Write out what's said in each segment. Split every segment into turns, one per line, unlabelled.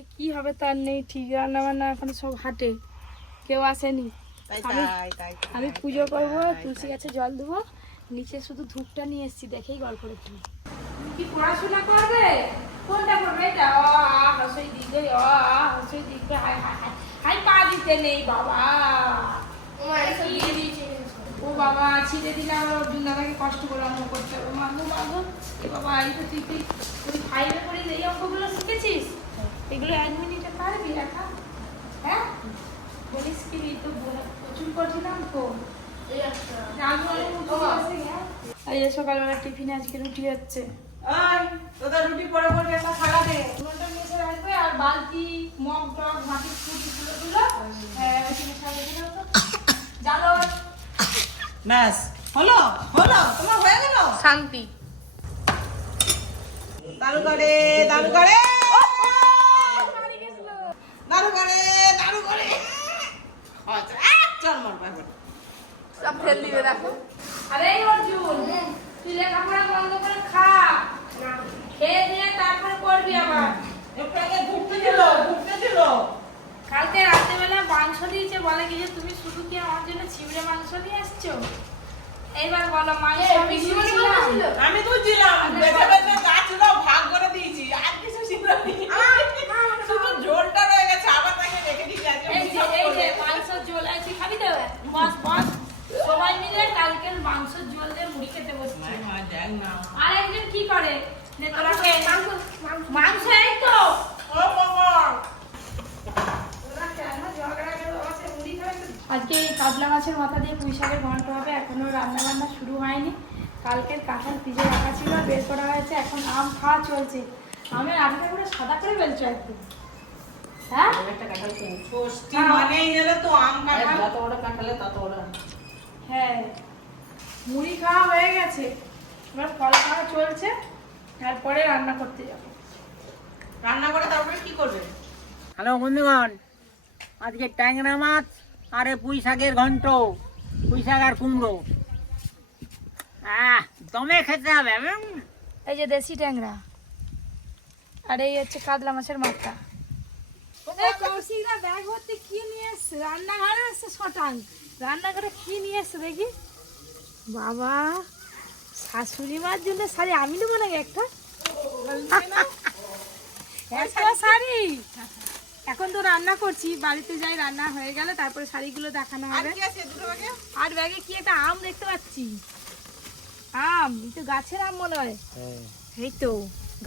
আজকে কি হবে তার নেই ঠিক রান্না বান্না এখন সব হাটে। কেউ আসেনি। আমি-
তাই তাই তাই,
আমি
তাই,
পুজো করব তুলসী গাছে জল দেবো। নিচে শুধু ধূপটা নিয়ে এসেছি দেখেই গল্প করতে কি পড়াশোনা করবে? কোনটা করবে এটা? অ আ হসই দিকে অ আ হসই দিকে হাই হাই হাই পা দিতে নেই বাবা। ও বাবা ছিঁড়ে দিলে আমার দাদাকে কষ্ট করে অঙ্ক করতে হবে। মাগো মাগো বাবা এই তো তুই তুই ফাইভে পড়ি এই অঙ্কগুলো শিখেছিস? এগুলো এক মিনিটে পারবি একা? হ্যাঁ? বলিস কি এই তো প্রচুর গেছে, হ্যাঁ? এই সকালবেলা টিফিনে আজকে রুটি হচ্ছে।
ওই, তোদের রুটি পরে পরে একটা থালা দে।
উনুনটা মেশে রাখবে আর বালতি মগ টগ মাটির ফুটি গুলো গুলো মেশিনে সাজিয়ে দিলে হতো। জানো
ব্যাস। হলো? হলো? তোমার হয়ে গেল?
শান্তি।
দারু করে দারু করে করে দারু করে। আচ্ছা, চল মার
সব ফেল দিবে দেখো। আরে অর্জুন তুই লেখাপড়া বন্ধ করে খা। খেয়ে দিয়ে তারপরে পড়বি আবার।
আগে ঘুরতে দিল ঘুরতে দিল।
কালকে রাত্রেবেলা মাংস দিয়েছে বলে কি যে তুমি শুধু কি আমার জন্য চিবড়ে মাংস নিয়ে আসছো? এইবার বলো মাংস আমি দিয়েছিলাম।
আমি তো ছিলাম বেঁচে বেঁচে গাছগুলো ভাগ করে দিয়েছি আর কিছু ছিল শুধু ঝোলটা রয়ে গেছে আবার তাকে রেখে দিয়েছি আজকে
এই যে এই যে মাংস ঝোল আছে খাবি তো বস বস সবাই মিলে কালকের মাংস ঝোল দিয়ে মুড়ি খেতে বসছি
মা দেখ না
আর একজন কি করে নে তোরা খেয়ে নে। মাংস এই তো
ও বাবা
আজকে এই কাতলা মাছের মাথা দিয়ে পুঁই শাকের ঘন্ট হবে এখনও রান্না বান্না শুরু হয়নি। কালকের কাঁঠাল ফ্রিজে রাখা ছিল বের করা হয়েছে এখন আম খাওয়া চলছে। আমের আটাটা করে সাদা করে বেলছো একটু। হ্যাঁ?
ষষ্ঠী মানেই গেলে তো আম কাঁঠাল।
যত বড় কাঁঠালে তত বড়
হ্যাঁ। মুড়ি খাওয়া হয়ে গেছে। এবার ফল খাওয়া চলছে। তারপরে রান্না করতে যাব।
রান্না করে তারপরে কি করবে?
হ্যালো বন্ধুগণ আজকে ট্যাংরা মাছ আরে পুঁই শাকের ঘন্ট পুঁই শাক আর কুমড়ো। দমে খেতে হবে
এই যে দেশি ট্যাংরা। আর এই হচ্ছে কাতলা মাছের মাথা। কৌশিকরা ব্যাগ ভর্তি কি নিয়ে এসছে? রান্নাঘরে এসছে শটাং। রান্নাঘরে কি নিয়ে এসছে দেখি? বাবা শাশুড়ি মার জন্য শাড়ি। আমি নেব নাকি একটা? শাড়ি? এখন তো রান্না করছি বাড়িতে যাই রান্না হয়ে গেলে তারপরে শাড়িগুলো দেখানো
আর
হবে
কি আছে দুটো ব্যাগে?
আর ব্যাগে কি একটা আম দেখতে পাচ্ছি। আম এই তো গাছের আম মনে হয়। এই তো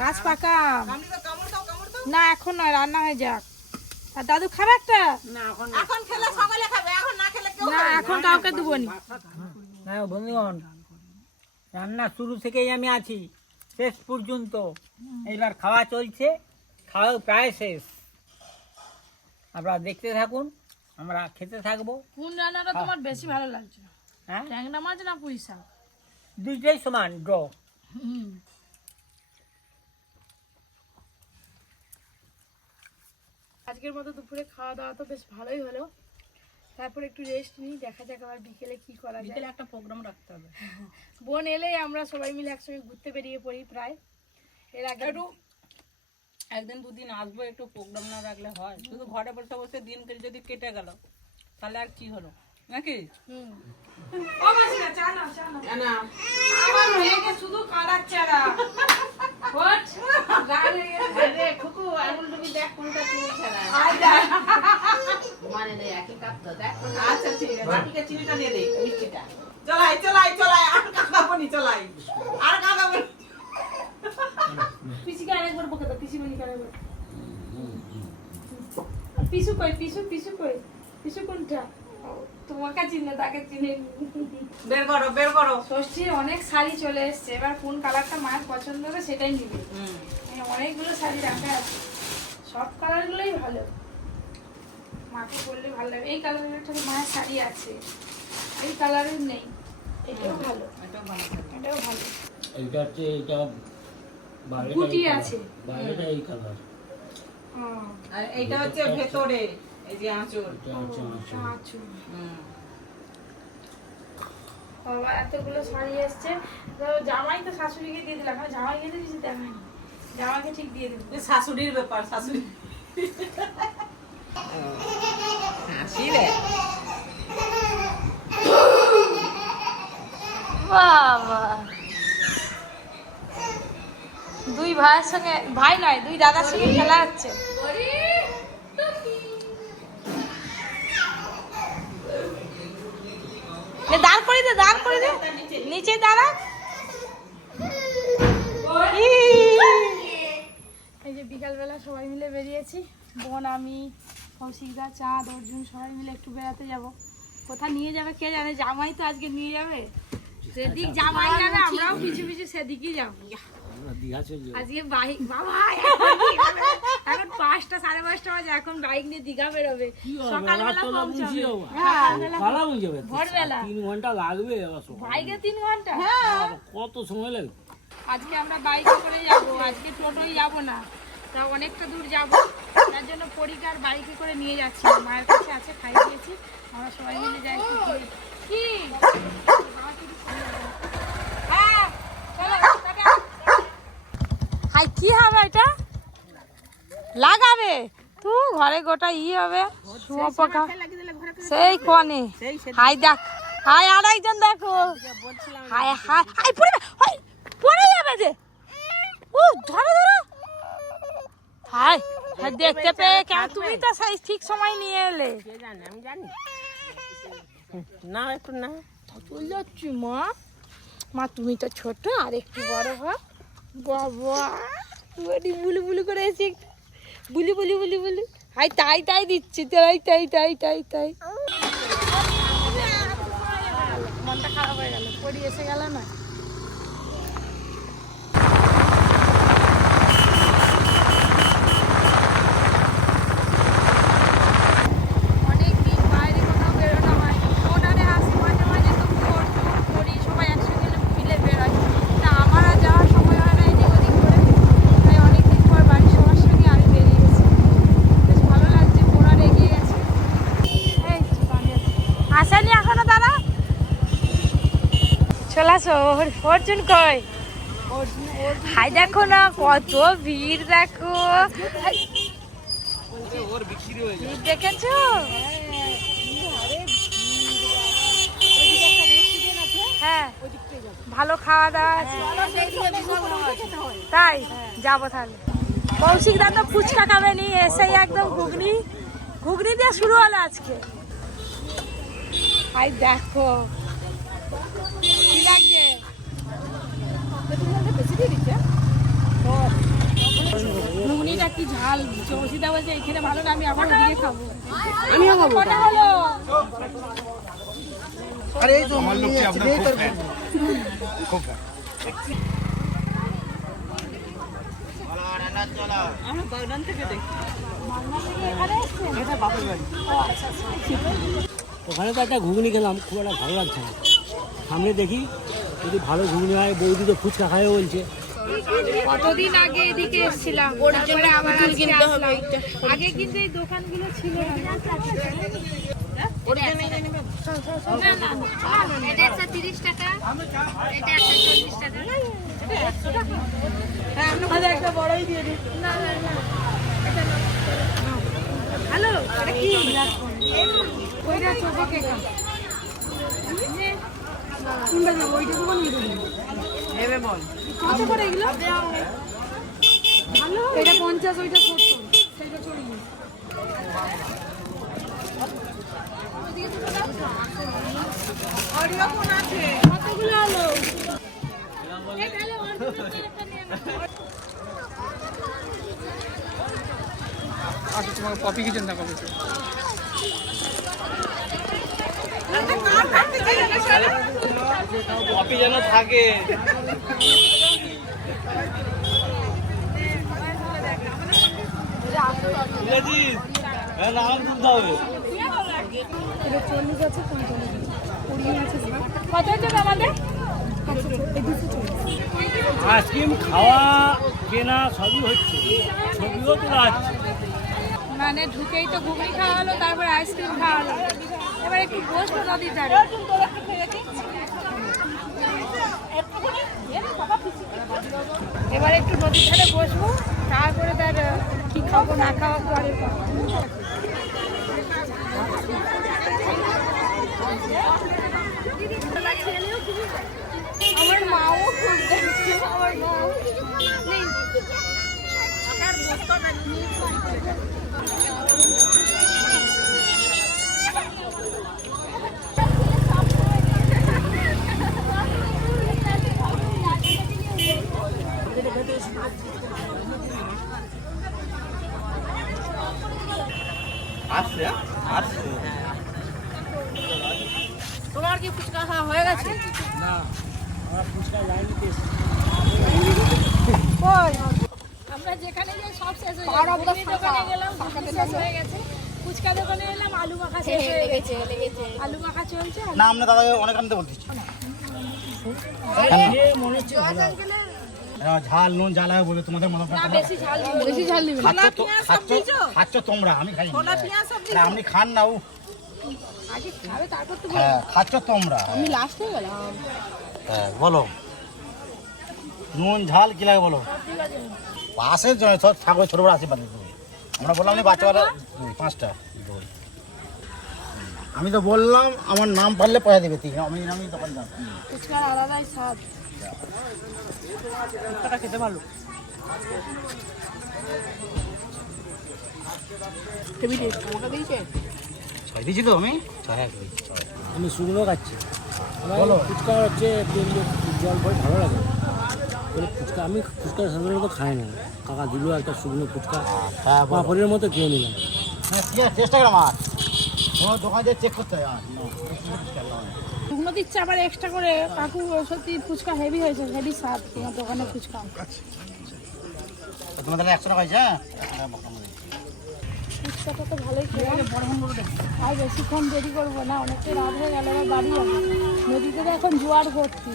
গাছ পাকা আম।
কামড়ি দাও কামড় দাও কামড় দাও।
না এখন নয় রান্না হয়ে যাক। আর দাদু খাবে একটা?
না এখন
এখন খেলে সকালে খাবে এখন না খেলে কেউ
না এখন কাউকে দেবো নি।
না বন্ধুগণ রান্না শুরু থেকেই আমি আছি শেষ পর্যন্ত। এইবার খাওয়া চলছে খাওয়া প্রায় শেষ। আপনারা দেখতে থাকুন আমরা খেতে থাকব।
কোন রান্নাটা তোমার বেশি ভালো লাগছে?
হ্যাঁ?
ট্যাংরা মাছ না পুঁই শাক?
দুইটাই সমান ড্র
হুম। আজকের মতো দুপুরে খাওয়া দাওয়া তো বেশ ভালোই হলো। তারপর একটু রেস্ট নিই দেখা যাক আবার বিকেলে কি করা যায়।
বিকেলে একটা প্রোগ্রাম রাখতে হবে।
বোন এলেই আমরা সবাই মিলে একসঙ্গে ঘুরতে বেরিয়ে পড়ি প্রায়। এর আগে
একটু একদিন দুদিন আসব একটু প্রোগ্রাম না রাখলে হয়। শুধু ঘরে বসে বসে দিন করে যদি কেটে গেল তাহলে আর কি হলো? নাকি
ও মাসিরা, চা নাও, চা নাও। আমার মেয়েকে শুধু কাঁদাচ্ছে এরা। ওঠ, রাগ হয়ে গেছে।
খুকু আঙুল টুকি দেখ কোনটা তুমি ছাড়া
আয় দেখ।
মানে নেই একই কাপ তো দেখ
আচ্ছা ঠিক আছে বাটিকে চিনিটা দিয়ে দে
মিষ্টিটা
চলাই চলাই চলাই আর কাঁদাবো নি চলাই আর কাঁদাবো।
পিসিকে আরেকবার বকে দাও, পিসি বলি আরেকবার। পিসু কই পিসু পিসু কই পিসু কোনটা তোমাকে চিনে তাকে চিনে
বের করো বের করো।
ষষ্ঠীর অনেক শাড়ি চলে এসছে। এবার কোন কালারটা মায়ের পছন্দ হবে সেটাই নিবে। অনেকগুলো শাড়ি রাখা আছে। সব কালারগুলোই ভালো। মাকে পরলে ভালো লাগে। এই কালারের একটা মায়ের শাড়ি আছে। এই কালারের নেই। এটাও ভালো।
এটাও ভালো
এটাও ভালো।
এইটা হচ্ছে এইটা বাইরেটা
আছে।
বাইরেটা এই কালার
আর এইটা হচ্ছে ভেতরে। এই যে আঁচল।
আচ্ছা।
হুম।
বাবা এতগুলো শাড়ি এসছে। জামাই তো শাশুড়িকে দিয়ে দিলাম। আর জামাইকে কিছু দেখায়নি। জামাইকে ঠিক দিয়ে দেবো।
শাশুড়ির ব্যাপার শাশুড়ি। হাসি রে
বাবা। দুই ভাইয়ের সঙ্গে ভাই নয় দুই দাদার সঙ্গে খেলা হচ্ছে নে, দাঁড় করে দে দাঁড় করে দে। নিচে দাঁড়া। এই যে বিকালবেলা সবাই মিলে বেরিয়েছি। বোন আমি কৌশিকদা চাঁদ অর্জুন সবাই মিলে একটু বেড়াতে যাব। কোথা নিয়ে যাবে কে জানে? জামাই তো আজকে নিয়ে যাবে। সেদিক জামাই যাবে আমরাও পিছু পিছু সেদিকই যাব।
আমরা দীঘা চলে যাব।
আজকে বাইক বাবা এখন পাঁচটা সাড়ে পাঁচটা বাজে এখন বাইক নিয়ে দীঘা বেরোবে। সকালবেলা পৌঁছাবে।
যাব।
হ্যাঁ ভোরবেলা।
তিন ঘণ্টা লাগবে
বাইকে তিন
ঘণ্টা? কত সময় লাগবে?
আজকে আমরা বাইকে করে যাব আজকে টোটোই যাব না। তা অনেকটা দূর যাব। তার জন্য পরীক্ষার বাইকে করে নিয়ে যাচ্ছি। মায়ের কাছে আছে খাই দিয়েছি। আমরা সবাই মিলে যাই একটু ঘুরে। কি হ্যাঁ, চলো, টাটা। হাই কি হবে এটা লাগাবে তু ঘরে গোটা ই হবে। শুয়োপোকা সেই কনে হাই দেখ। হাই আর একজন দেখো। হাই হাই হাই পড়ে হাই পড়ে যাবে যে। ও ধরো ধরো। হাই দেখতে পেয়ে কেন তুমি তো সেই ঠিক সময় নিয়ে এলে।
না একটু না।
চলে যাচ্ছি মা। মা তুমি তো ছোট আর একটু বড় হ বাবা বুলু বুলু করে এসে বুলি বুলি বুলি বুলি। হাই তাই তাই দিচ্ছি, তাই তাই তাই তাই তাই। মনটা খারাপ হয়ে গেল, পড়ি এসে গেল না অনেক দিন বাইরে কোথাও বেরোনো হয় ওনারে আসি মাঝে মাঝে তো করতো করি সবাই একসঙ্গে মিলে বেরোয় তা আমার আর যাওয়ার সময় হয় না এদিক ওদিক করে তাই অনেক দিন পর বাড়ির সবার সঙ্গে আমি বেরিয়ে গেছি বেশ ভালো লাগছে ওনার এগিয়ে গেছে এই যে বানিয়ে আসেনি এখনও দাদা ওর- অর্জুন কই? হাই, দেখো না, কত ভিড়, দেখো। ভিড় দেখেছ? হ্যাঁ ভালো খাওয়া দাওয়া আছে। তাই, যাব তাহলে। কৌশিক তো ফুচকা খাবে নি এসেই একদম ঘুগনি। ঘুগনি দিয়ে শুরু হলো আজকে। আই দেখো কি লাগছে ঘুগনিটা কি ঝাল? চৌসিদা বলছে এখানে ভালো না আমি আবার ওদিকে খাব। আমিও খাব। কটা হলো?
আমরা?
ও, আচ্ছা, আচ্ছা।
ওখানে তো একটা ঘুগনি খেলাম খুব একটা ভালো লাগছে না। সামনে দেখি যদি ভালো ঘুগনি হয় বৌদি তো ফুচকা খাবে বলছে।
কতদিন আগে এদিকে এসেছিলাম? তারপরে আবার আজকে আসলাম। আগে কিন্তু এই দোকানগুলো ছিল না। না, না, না। এটা একশো তিরিশ টাকা এটা একশো চল্লিশ টাকা। আমাদের একটা বড়ই দিয়ে দিন না না না এটা নাও। নাও। হ্যালো কি? ওইটা চোখে কেকা কোনটা দেবো ওইটা দেবো নিয়ে দেবো
ভেবে বল।
কত করে এগুলো? ভালো এটা পঞ্চাশ ওইটা সত্তর। সেইটা চল্লিশ
অডিও
কতগুলো হলো এই তাহলে অর্ধেক একটা নিয়ে নাও।
আচ্ছা তোমাকে কপি কিচেন দেখাবো তো।
কপি যেন থাকে। হ্যাঁ আইসক্রিম, খাওয়া, কেনা, সবই হচ্ছে। ছবিও
মানে ঢুকেই তো ঘুগনি খাওয়া হলো, তারপরে আইসক্রিম খাওয়া হলো। এবার একটু বসবো নদীর এবার একটু নদীর ধারে বসবো তারপরে তার কি খাব না খাওয়া পরের
আমার মাও আমার মাও। নেই
তোমার কি ফুচকা খাওয়া হয়ে গেছে
না আমরা ফুচকা লাইনে পেয়েছি
আমরা যেখানে যাই সব শেষ হয়ে যায় ঘুগনির দোকানে গেলাম ঘুগনি শেষ হয়ে গেছে ফুচকা দোকানে এলাম আলু মাখা শেষ হয়ে গেছে আলু মাখা চলছে
না আমরা দাদা অনেক আনতে
মনে ভালো।
হ্যাঁ, ঝাল নুন ঝাল হবে বলে তোমাদের মনে
না বেশি ঝাল
বেশি ঝাল দিবে
খাচ্ছ তোমরা আমি খাই আপনি খান না ও হ্যাঁ খাচ্ছ তোমরা।
আমি লাস্টে গেলাম।
হ্যাঁ বলো। নুন ঝাল কি লাগে বলো? পাশের জন্য সব ঠাকুর ছোট বড় আশীর্বাদ দিতে আমরা বললাম নি বাচ্চা পাঁচটা। দই। আমি তো বললাম আমার নাম পারলে পয়সা দেবে ঠিক আমি আমি তখন জানতাম
ফুচকার আলাদাই স্বাদ।
ফুচকাটা খেতে ভালো।
হেভি টেস্ট আমাকে দিয়েছে?
ছয় দিয়েছি তো আমি? ছয় এক
আমি শুকনো খাচ্ছি।
বলো।
ফুচকা হচ্ছে জল ভরে ভালো লাগে। বলে ফুচকা আমি ফুচকা সাধারণত খাই না। কাকা দিল একটা শুকনো ফুচকা
হ্যাঁ।
পাঁপড়ের মতো খেয়ে নিলাম।
হ্যাঁ চেষ্টা করলাম আর হয়
শুকনো দিচ্ছে আবার এক্সট্রা করে কাকু সত্যি ফুচকা হেভি হয়েছে হেভি স্বাদ তোমার দোকানে ফুচকা।
তোমাদের একশো টাকা হয়েছে হ্যাঁ।
ফুচকাটা তো ভালোই আর বেশিক্ষণ দেরি করব না অনেকটা রাত হয়ে গেল এবার বাড়ি যাব। নদীতে তো এখন জোয়ার ভর্তি।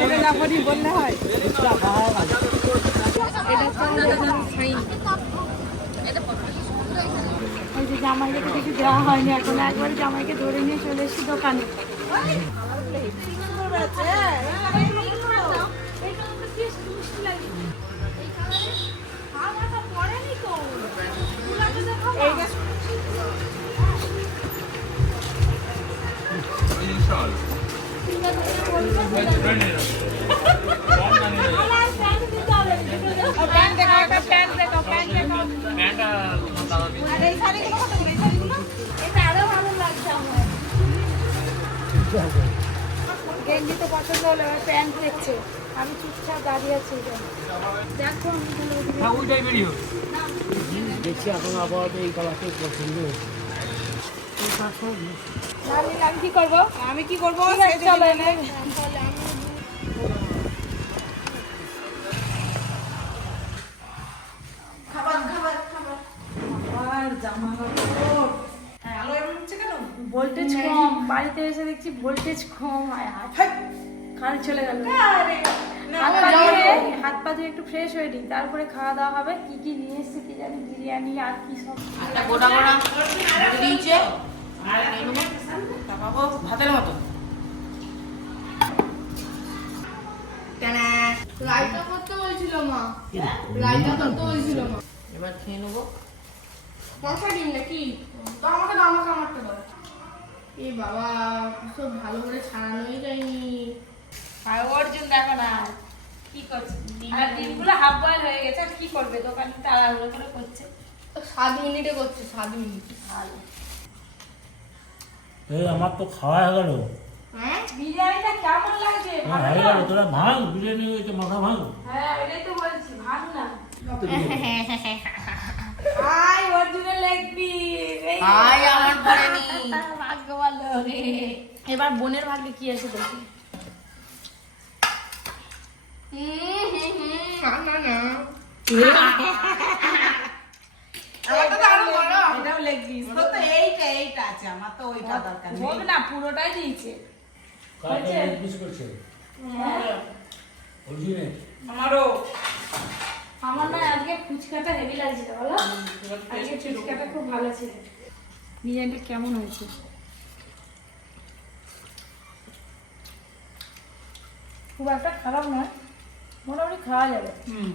ওই যে জামাইকে কিছু দেওয়া হয়নি এখন। একবার জামাইকে ধরে নিয়ে চলে এসেছি দোকানে। প্যান্ট গেঞ্জি তো পছন্দ হলো প্যান্ট দেখছে। আমি চুপচাপ দাঁড়িয়ে আছি দেখো আমি
হ্যাঁ ওইটাই বেরিয়ে
দেখছি এখন আপাতত এই কালারটাই পছন্দ হয়েছে।
আমি কি করব?
আমি কি করব?
চলো এনে
খাবার খাবার খাবার। আর জামা কাপড় হ্যাঁ আলো এমন হচ্ছে কেন
ভোল্টেজ কম বাড়িতে এসে দেখছি ভোল্টেজ কম। আয় হাত। চলে গেল। হাত পা ধুয়ে হাত পা ধুয়ে একটু ফ্রেশ হয়ে নিই তারপরে খাওয়া দাওয়া হবে। কি কি নিয়ে এসছে কি জানি বিরিয়ানি আর কি সব।
গোটা গোটা। দিয়েছে। ভাতের মতো।
রাইটা করতে বলছিল মা। রাইটা করতে বলছিল মা।
এবার খেয়ে নেব।
কষা ডিম নাকি তো আমাকে দাও আমাকে আমারটা দাও। এ বাবা সব ভালো করে ছাড়ানোই যায়নি।
আর অর্জুন দেখো না কি করছে? ডিমের ডিমগুলো হাফ বয়েল হয়ে গেছে আর কি করবে? দোকানে তাড়াহুড়ো করে করছে।
সাত মিনিটে করছে সাত মিনিট।
এই আমার তো খাওয়া হয়ে গেল।
হ্যাঁ?
বিরিয়ানিটা কেমন লাগছে? ভালো
হয়ে গেল তোরা ভাঙ বিরিয়ানি হয়েছে মাথা ভাঙ।
হ্যাঁ এটাই তো বলছি ভালো না। আই অর্জুনের লেগ পিস
আয় আমার ধরেনি
ভাগ্য ভালো রে। এবার বোনের ভাগ্যে কি আছে দেখি।
আমার
না পুরোটাই দিয়েছে।
কালকে মিস করছে। অরিজিনে
আমারও।
আমার না আজকে ফুচকাটা হেভি লাগছিল বলো? আজকে ফুচকাটা খুব ভালো ছিল। বিরিয়ানিটা কেমন হয়েছে? খুব একটা খারাপ নয় মোটামুটি খাওয়া যাবে।
হুম।